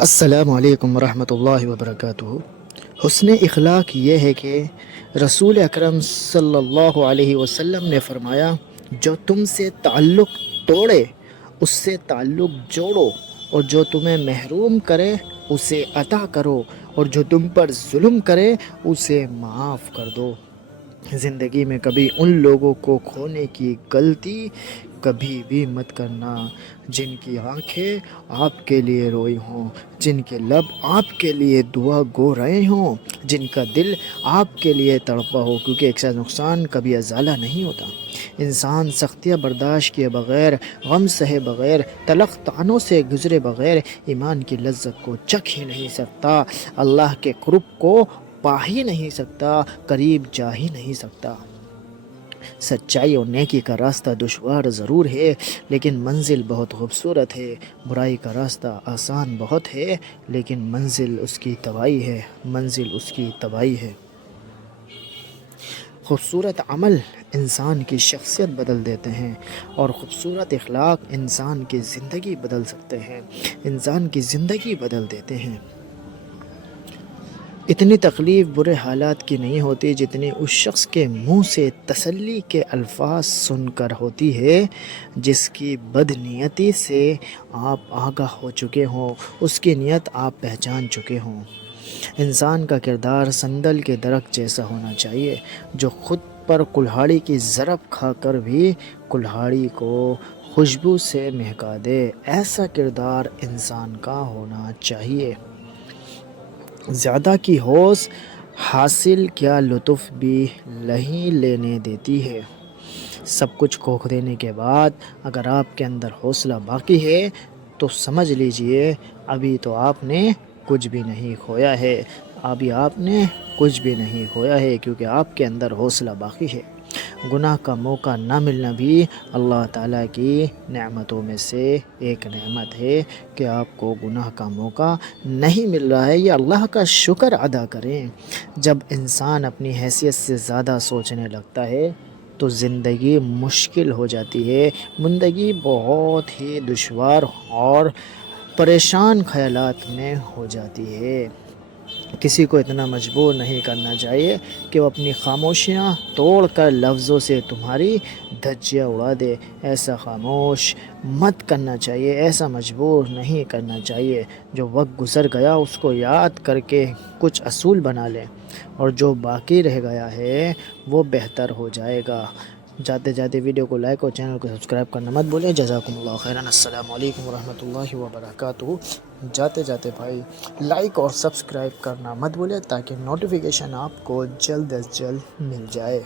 السلام علیکم ورحمۃ اللہ وبرکاتہ۔ حسن اخلاق یہ ہے کہ رسول اکرم صلی اللہ علیہ وسلم نے فرمایا، جو تم سے تعلق توڑے اس سے تعلق جوڑو، اور جو تمہیں محروم کرے اسے عطا کرو، اور جو تم پر ظلم کرے اسے معاف کر دو۔ زندگی میں کبھی ان لوگوں کو کھونے کی غلطی کبھی بھی مت کرنا جن کی آنکھیں آپ کے لیے روئی ہوں، جن کے لب آپ کے لیے دعا گو رہے ہوں، جن کا دل آپ کے لیے تڑپا ہو، کیونکہ ایک سا نقصان کبھی ازالہ نہیں ہوتا۔ انسان سختیاں برداشت کیے بغیر، غم سہے بغیر، تلخ طعنوں سے گزرے بغیر ایمان کی لذت کو چکھ ہی نہیں سکتا، اللہ کے قرب کو پا ہی نہیں سکتا، قریب جا ہی نہیں سکتا۔ سچائی اور نیکی کا راستہ دشوار ضرور ہے، لیکن منزل بہت خوبصورت ہے۔ برائی کا راستہ آسان بہت ہے، لیکن منزل اس کی تباہی ہے، منزل اس کی تباہی ہے۔ خوبصورت عمل انسان کی شخصیت بدل دیتے ہیں، اور خوبصورت اخلاق انسان کی زندگی بدل سکتے ہیں، انسان کی زندگی بدل دیتے ہیں۔ اتنی تکلیف برے حالات کی نہیں ہوتی جتنی اس شخص کے منہ سے تسلی کے الفاظ سن کر ہوتی ہے، جس کی بد نیتی سے آپ آگاہ ہو چکے ہوں، اس کی نیت آپ پہچان چکے ہوں۔ انسان کا کردار سندل کے درخت جیسا ہونا چاہیے، جو خود پر کلہاڑی کی ضرب کھا کر بھی کلہاڑی کو خوشبو سے مہکا دے۔ ایسا کردار انسان کا ہونا چاہیے۔ زیادہ کی ہوش حاصل کیا لطف بھی نہیں لینے دیتی ہے۔ سب کچھ کھو دینے کے بعد اگر آپ کے اندر حوصلہ باقی ہے تو سمجھ لیجئے ابھی تو آپ نے کچھ بھی نہیں کھویا ہے، ابھی آپ نے کچھ بھی نہیں کھویا ہے، کیونکہ آپ کے اندر حوصلہ باقی ہے۔ گناہ کا موقع نہ ملنا بھی اللہ تعالیٰ کی نعمتوں میں سے ایک نعمت ہے کہ آپ کو گناہ کا موقع نہیں مل رہا ہے، یہ اللہ کا شکر ادا کریں۔ جب انسان اپنی حیثیت سے زیادہ سوچنے لگتا ہے تو زندگی مشکل ہو جاتی ہے، زندگی بہت ہی دشوار اور پریشان خیالات میں ہو جاتی ہے۔ کسی کو اتنا مجبور نہیں کرنا چاہیے کہ وہ اپنی خاموشیاں توڑ کر لفظوں سے تمہاری دھجیاں اڑا دے۔ ایسا خاموش مت کرنا چاہیے، ایسا مجبور نہیں کرنا چاہیے۔ جو وقت گزر گیا اس کو یاد کر کے کچھ اصول بنا لیں، اور جو باقی رہ گیا ہے وہ بہتر ہو جائے گا۔ جاتے جاتے ویڈیو کو لائک اور چینل کو سبسکرائب کرنا مت بھولیں۔ جزاکم اللہ خیرا۔ السلام علیکم ورحمۃ اللہ وبرکاتہ۔ جاتے جاتے بھائی لائک اور سبسکرائب کرنا مت بھولیں تاکہ نوٹیفیکیشن آپ کو جلد از جلد مل جائے۔